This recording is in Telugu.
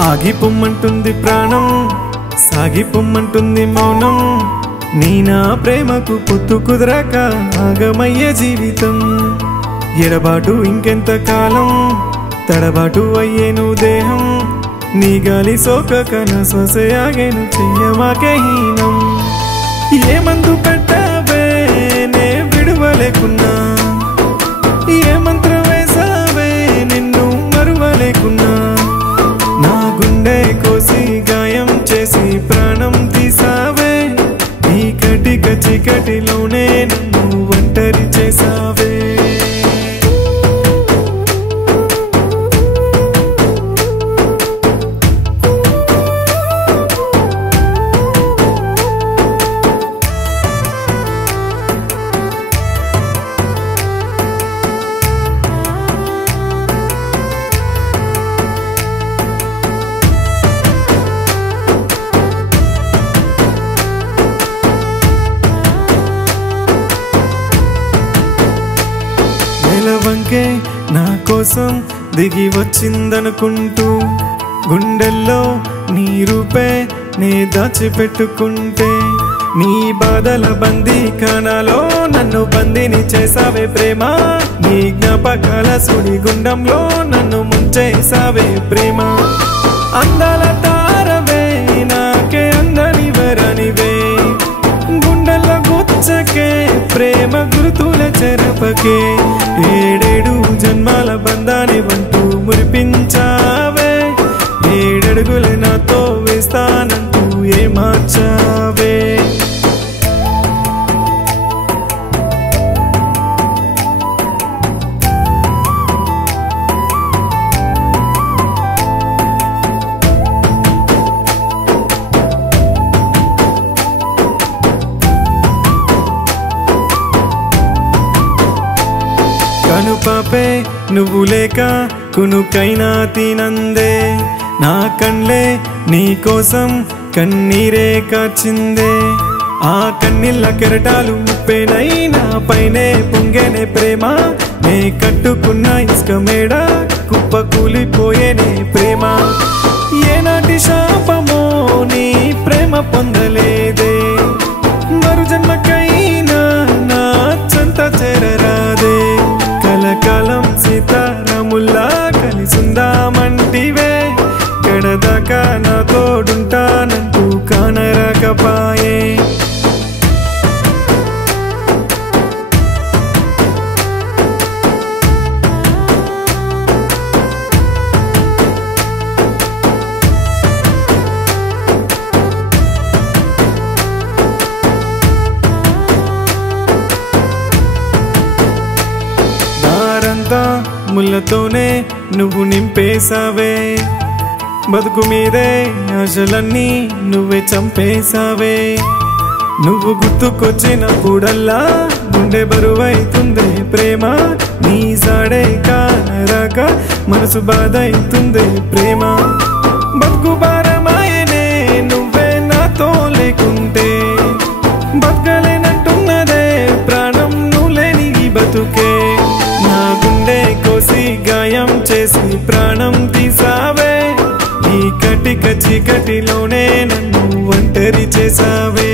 ఆగిపోమ్మంటుంది ప్రాణం, సాగిపోమ్మంటుంది మౌనం. నీ నా ప్రేమకు పొత్తు కుదరక ఆగమయ్యే జీవితం. ఎడబాటు ఇంకెంత కాలం, తడబాటు అయ్యేను దేహం. నీ గాలి సోకక నా శ్వాస ఆగేను, చెయ్యమాకే హీనం. ఏ మందు పెట్టావే నే విడువలేకున్నా, ఏ మంత్రం వేసావే నిన్ను మరువలేకున్నా. నా గుండె కోసి గాయం చేసి ప్రాణం తీసావే, ఈ కటిక చీకటిలోనే నన్ను ఒంటరి చేసావే. వంకే నా కోసం దిగి వచ్చిందనుకుంటూ, గుండెల్లో నీ రూపే నే దాచిపెట్టుకుంటే. నీ బాధల బందీఖానాలో నన్ను బందీని చేసావే ప్రేమ. నీ జ్ఞాపకాల సుడిగుండంలో నన్ను ముంచేసావే ప్రేమ. అందాల తారవే నాకే అందని వరనివే, గుండెల గుచ్చకే ప్రేమ గుర్తుల చెరపకే. ఏడేడు జన్మాల బంధాన్ని వంటూ మురిపించావే, ఏడడుగులు నాతో వేస్తానంటూ ఏ మార్చావే. కనుపాపే నువ్వు లేక కునుకైనా తినందే, నా కళ్ళే నీ కోసం కన్నీరే కాచిందే. ఆ కన్నీళ్ళ కెరటాలు ముప్పేనై నా పైనే పొంగేనే ప్రేమ. నే కట్టుకున్న ఇసుక మేడ కుప్ప కూలిపోయేనే ప్రేమ. ఏనాటి శాపమో నీ ప్రేమ పొందలేదే, మరు జన్మకైనా నా చెంత చేరరాదే. కలకాలం సీతారాముల్లా కలిసుందామంటివే, గడదాకా నా తోడుంటానంటూ కానరాకపాయే. ముళ్ళతోనే నువ్వు నింపేసావే, బతుకు మీదే ఆశలన్నీ నువ్వే చంపేసావే. నువ్వు గుర్తుకొచ్చినప్పుడల్లా గుండె బరువైతుందే ప్రేమ. నీ సాడే కానరాక మనసు బాధ అవుతుందే ప్రేమ. బతుకు భారమాయనే నువ్వే నాతో లేకుంటే, బతకలేనంటున్నదే ప్రాణం నువ్వు లేని బతుకే. నా గుండె కోసి గాయం చేసి ప్రాణం తీసావే, ఈ కటిక చీకటిలోనే నన్ను ఒంటరి చేసావే.